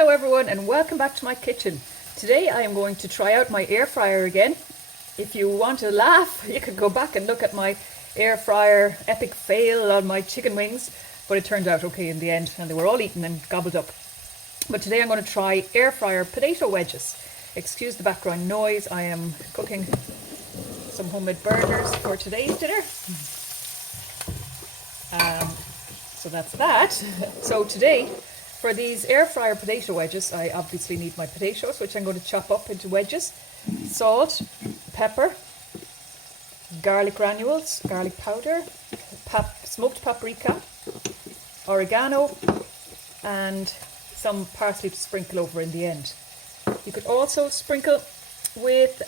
Hello everyone and welcome back to my kitchen. Today I am going to try out my air fryer again. If you want to laugh, you could go back and look at my air fryer epic fail on my chicken wings, but it turned out okay in the end and they were all eaten and gobbled up. But today I'm going to try air fryer potato wedges. Excuse the background noise, I am cooking some homemade burgers for today's dinner. So that's that. So today, for these air fryer potato wedges, I obviously need my potatoes, which I'm going to chop up into wedges, salt, pepper, garlic granules, garlic powder, smoked paprika, oregano, and some parsley to sprinkle over in the end. You could also sprinkle with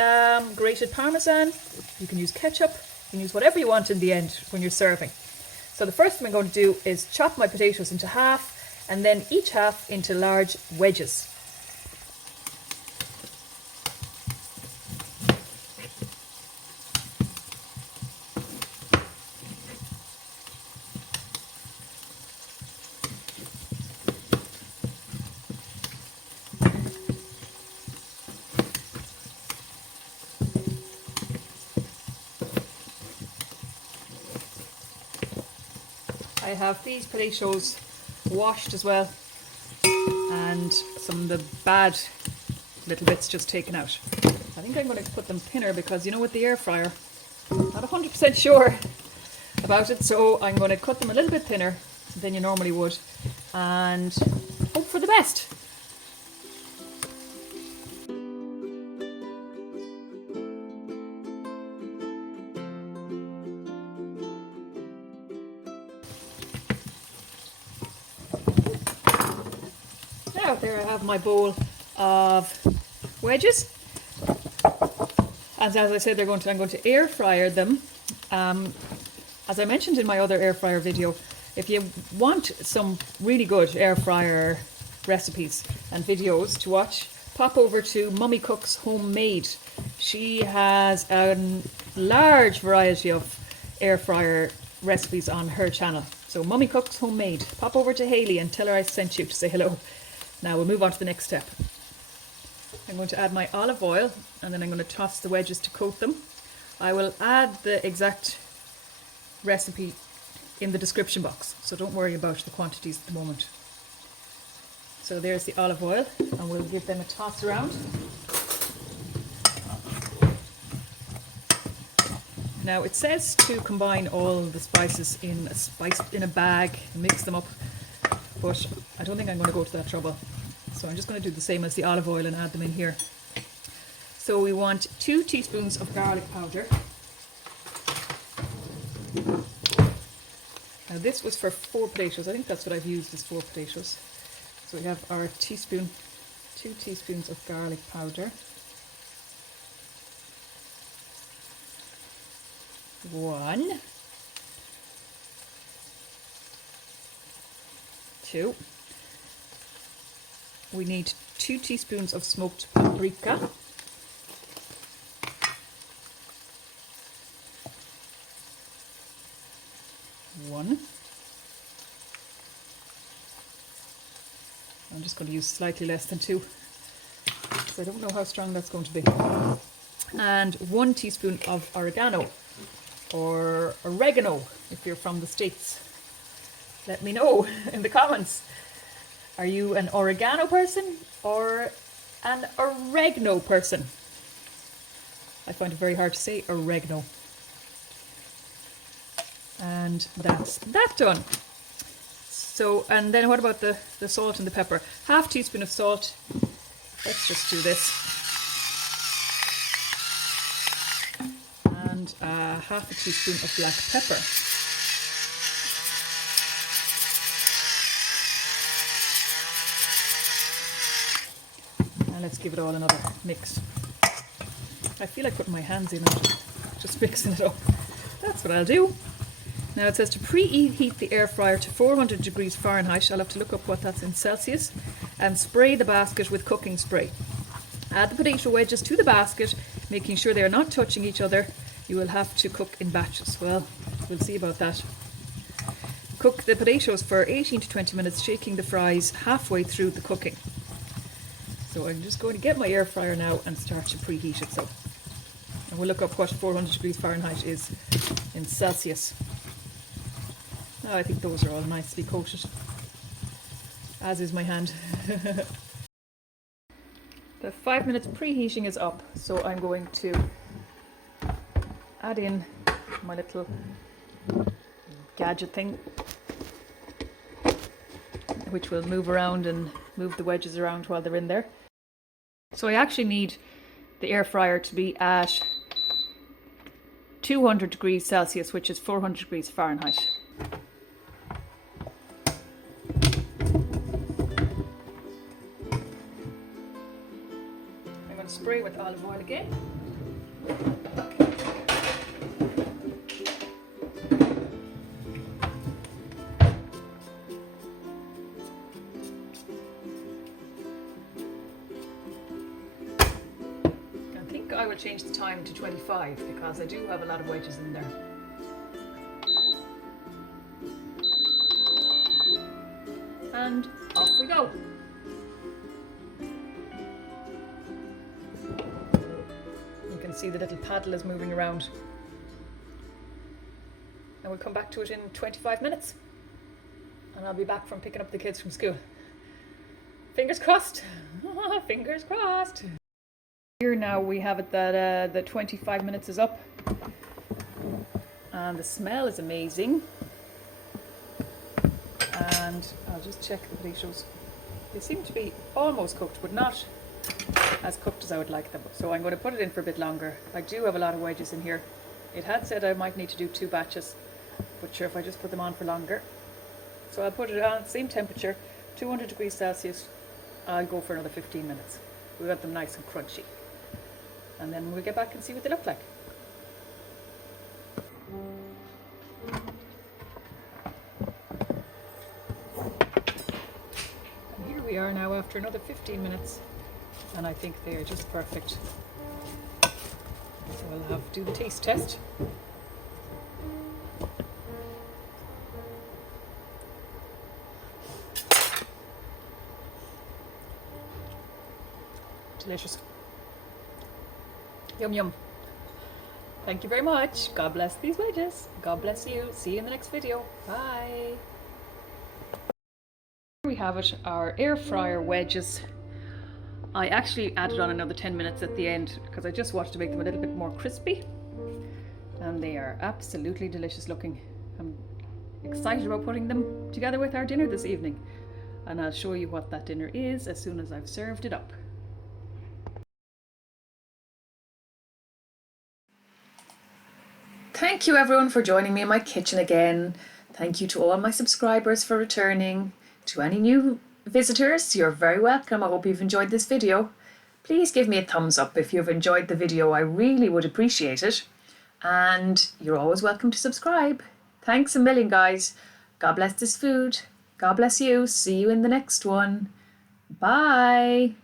grated parmesan. You can use ketchup. You can use whatever you want in the end when you're serving. So the first thing I'm going to do is chop my potatoes into half and then each half into large wedges. I have these potatoes washed as well and some of the bad little bits just taken out. I think I'm going to put them thinner because, you know, with the air fryer, I'm not 100% sure about it, so I'm going to cut them a little bit thinner than you normally would and hope for the best. Now there I have my bowl of wedges, and as I said, I'm going to air fryer them. As I mentioned in my other air fryer video, if you want some really good air fryer recipes and videos to watch, pop over to Mummy Cooks Homemade. She has a large variety of air fryer recipes on her channel. So Mummy Cooks Homemade. Pop over to Hayley and tell her I sent you to say hello. Now we'll move on to the next step. I'm going to add my olive oil and then I'm going to toss the wedges to coat them. I will add the exact recipe in the description box, so don't worry about the quantities at the moment. So there's the olive oil and we'll give them a toss around. Now it says to combine all the spices in a bag and mix them up, but I don't think I'm going to go to that trouble. So I'm just going to do the same as the olive oil and add them in here. So we want 2 teaspoons of garlic powder. Now this was for 4 potatoes. I think that's what I've used is 4 potatoes. So we have our 2 teaspoons of garlic powder. 1, 2. We need 2 teaspoons of smoked paprika. 1. I'm just going to use slightly less than 2, because I don't know how strong that's going to be. And 1 teaspoon of oregano, or oregano if you're from the States. Let me know in the comments. Are you an oregano person or an oregano person? I find it very hard to say oregano. And that's that done. So, and then what about the salt and the pepper? Half teaspoon of salt. Let's just do this. And half a teaspoon of black pepper. Let's give it all another mix. I feel like putting my hands in and just mixing it up. That's what I'll do. Now it says to preheat the air fryer to 400 degrees Fahrenheit. I'll have to look up what that's in Celsius. And spray the basket with cooking spray. Add the potato wedges to the basket, making sure they are not touching each other. You will have to cook in batches. Well, we'll see about that. Cook the potatoes for 18 to 20 minutes, shaking the fries halfway through the cooking. So I'm just going to get my air fryer now and start to preheat it. So, and we'll look up what 400 degrees Fahrenheit is in Celsius. Oh, I think those are all nicely coated, as is my hand. The 5 minutes preheating is up, so I'm going to add in my little gadget thing, which will move around and move the wedges around while they're in there. So I actually need the air fryer to be at 200 degrees Celsius, which is 400 degrees Fahrenheit. I'm going to spray with olive oil again. I will change the time to 25 because I do have a lot of wedges in there. And off we go. You can see the little paddle is moving around. And we'll come back to it in 25 minutes. And I'll be back from picking up the kids from school. Fingers crossed. Fingers crossed. Here now we have it that the 25 minutes is up, and the smell is amazing. And I'll just check the potatoes. They seem to be almost cooked, but not as cooked as I would like them. So I'm going to put it in for a bit longer. I do have a lot of wedges in here. It had said I might need to do 2 batches, but sure, if I just put them on for longer. So I'll put it on same temperature, 200 degrees Celsius. I'll go for another 15 minutes. We got them nice and crunchy. And then we'll get back and see what they look like. And here we are now after another 15 minutes, and I think they are just perfect. So I'll have to do the taste test. Delicious. Yum yum. Thank you very much. God bless these wedges. God bless you. See you in the next video. Bye. Here we have it, our air fryer wedges. I actually added on another 10 minutes at the end because I just wanted to make them a little bit more crispy. And they are absolutely delicious looking. I'm excited about putting them together with our dinner this evening. And I'll show you what that dinner is as soon as I've served it up. Thank you everyone for joining me in my kitchen again. Thank you to all my subscribers for returning. To any new visitors, you're very welcome. I hope you've enjoyed this video. Please give me a thumbs up if you've enjoyed the video. I really would appreciate it. And you're always welcome to subscribe. Thanks a million, guys. God bless this food. God bless you. See you in the next one. Bye.